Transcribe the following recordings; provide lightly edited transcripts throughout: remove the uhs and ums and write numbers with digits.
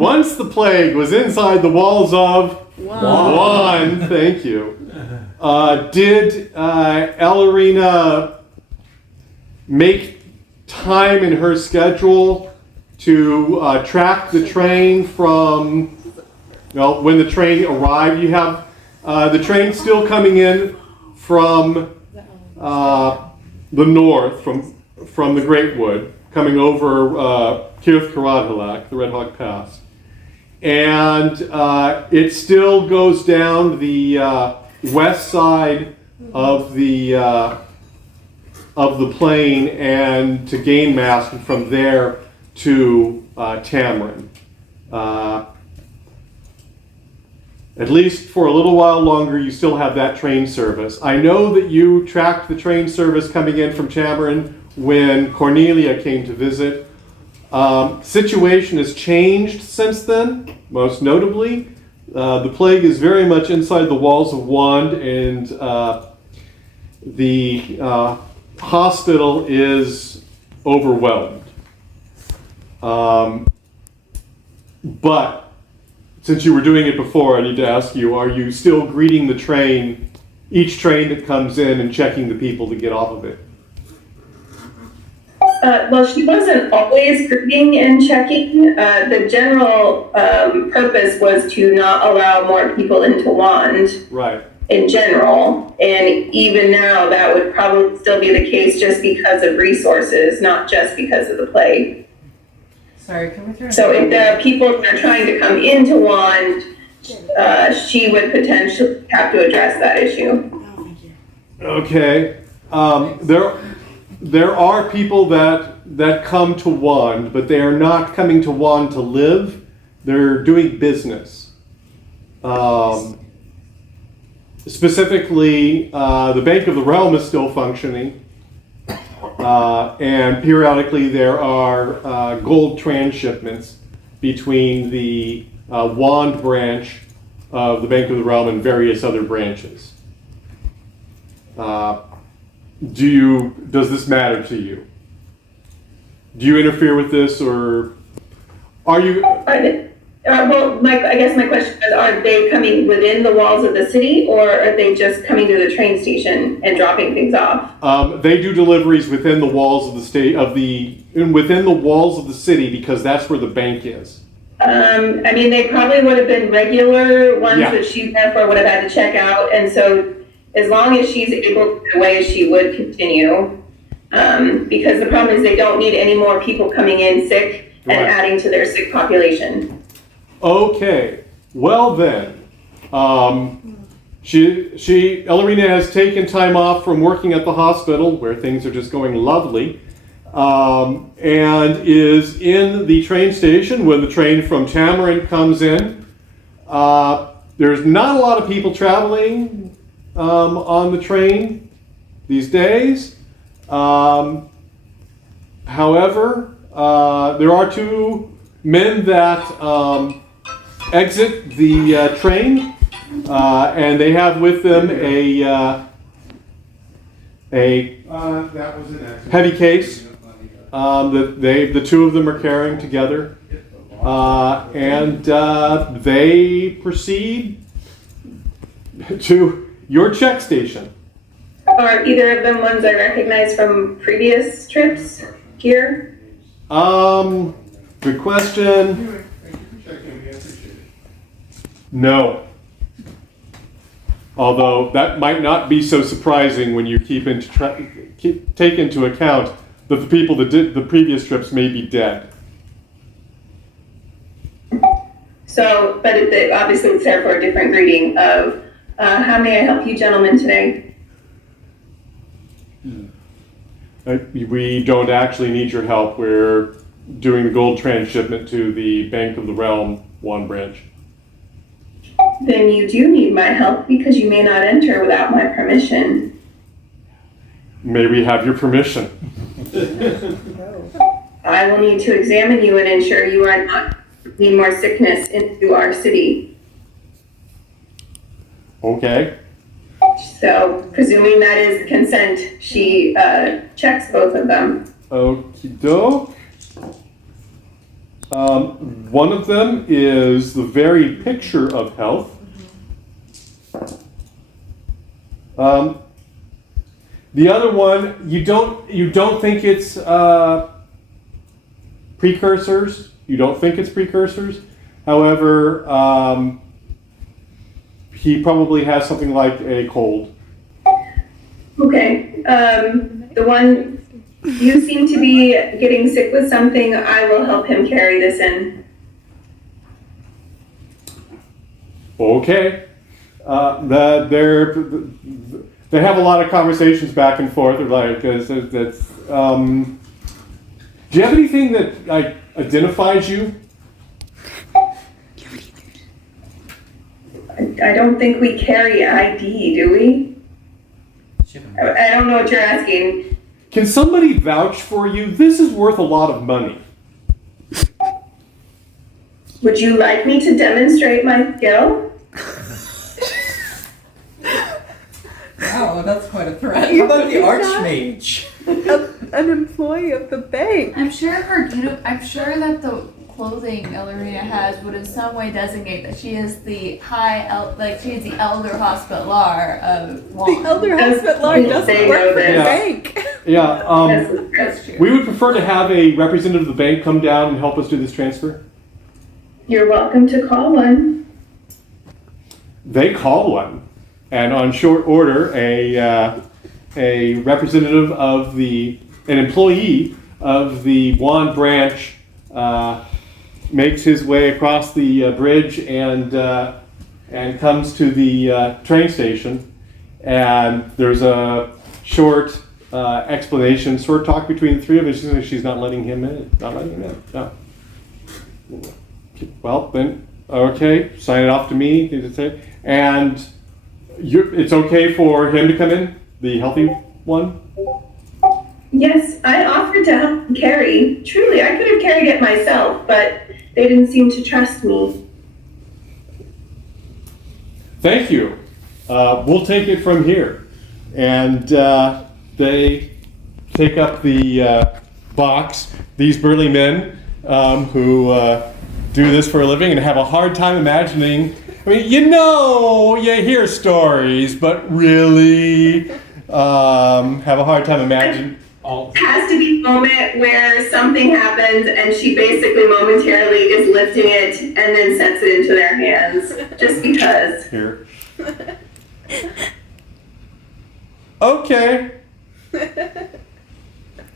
once the plague was inside the walls of Juan, thank you. Did Elerina make time in her schedule to track the train from, well, when the train arrived? You have the train still coming in from the north, from the Great Wood, coming over Kirth Karadhalak, the Red Hawk Pass. And it still goes down the west side of the plain and to Gainmask, and from there to Tamarin. At least for a little while longer, you still have that train service. I know that you tracked the train service coming in from Tamarin when Cornelia came to visit. Situation has changed since then, most notably. The plague is very much inside the walls of Wand, and the hospital is overwhelmed. But since you were doing it before, I need to ask you, are you still greeting the train, each train that comes in, and checking the people to get off of it? Well, she wasn't always greeting and checking. The general purpose was to not allow more people into Wand. Right. In general, and even now that would probably still be the case just because of resources, not just because of the plague. Sorry, can we throw? So if there are people that are trying to come into Wand, she would potentially have to address that issue. Oh, thank you. Okay. There are people that come to Wand, but they are not coming to Wand to live. They're doing business. Specifically, the Bank of the Realm is still functioning, and periodically there are gold transshipments between the Wand branch of the Bank of the Realm and various other branches. Does this matter to you? Do you interfere with this, or are you? Well, I guess my question is, are they coming within the walls of the city, or are they just coming to the train station and dropping things off? They do deliveries within the walls of the within the walls of the city, because that's where the bank is. I mean, they probably would have been regular ones that she therefore would have had to check out, and so as long as she's able to get away, she would continue. Because the problem is they don't need any more people coming in sick and adding to their sick population. Okay, well then, Elerina has taken time off from working at the hospital, where things are just going lovely, and is in the train station when the train from Tamorin comes in. There's not a lot of people traveling on the train these days. However, there are two men that exit the train, and they have with them a heavy case that the two of them are carrying together, and they proceed to your check station. Are either of them ones I recognize from previous trips here? Good question. No. Although that might not be so surprising when you take into account that the people that did the previous trips may be dead. So, but obviously it's there for a different greeting of, how may I help you gentlemen today? We don't actually need your help. We're doing the gold transshipment to the Bank of the Realm one branch. Then you do need my help because you may not enter without my permission. May we have your permission? I will need to examine you and ensure you are not bringing more sickness into our city. Okay. So, presuming that is consent, she checks both of them. Okie doke. One of them is the very picture of health. The other one, you don't think it's precursors. You don't think it's precursors. However, he probably has something like a cold. Okay. The one, you seem to be getting sick with something. I will help him carry this in. Okay. They have a lot of conversations back and forth. They're like, do you have anything that like identifies you? I don't think we carry ID, do we? I don't know what you're asking. Can somebody vouch for you? This is worth a lot of money. Would you like me to demonstrate my skill? Wow, that's quite a threat. How about the Archmage? An employee of the bank. I'm sure that the clothing Elerina has would in some way designate that she is the she is the elder hospitaller of Juan. The elder hospitaller doesn't work for the bank. Yeah, That's true. we would prefer to have a representative of the bank come down and help us do this transfer. You're welcome to call one. They call one, and on short order, a representative of an employee of the Juan branch makes his way across the bridge and comes to the train station, and there's a short explanation, short talk between the three of us. She's not letting him in. No. Well, then, okay, sign it off to me. And it's okay for him to come in, the healthy one? Yes, I offered to help him carry. Truly, I could have carried it myself, but they didn't seem to trust me. Thank you. We'll take it from here. And they take up the box. These burly men who do this for a living and have a hard time imagining. I mean, you hear stories, but really have a hard time imagining. It has to be a moment where something happens and she basically momentarily is lifting it and then sets it into their hands, just because. Here. Okay.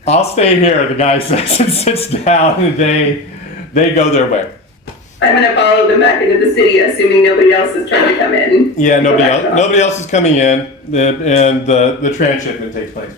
I'll stay here, the guy says, and sits down, and they go their way. I'm gonna follow them back into the city, assuming nobody else is trying to come in. Yeah, nobody else is coming in, and the transshipment takes place.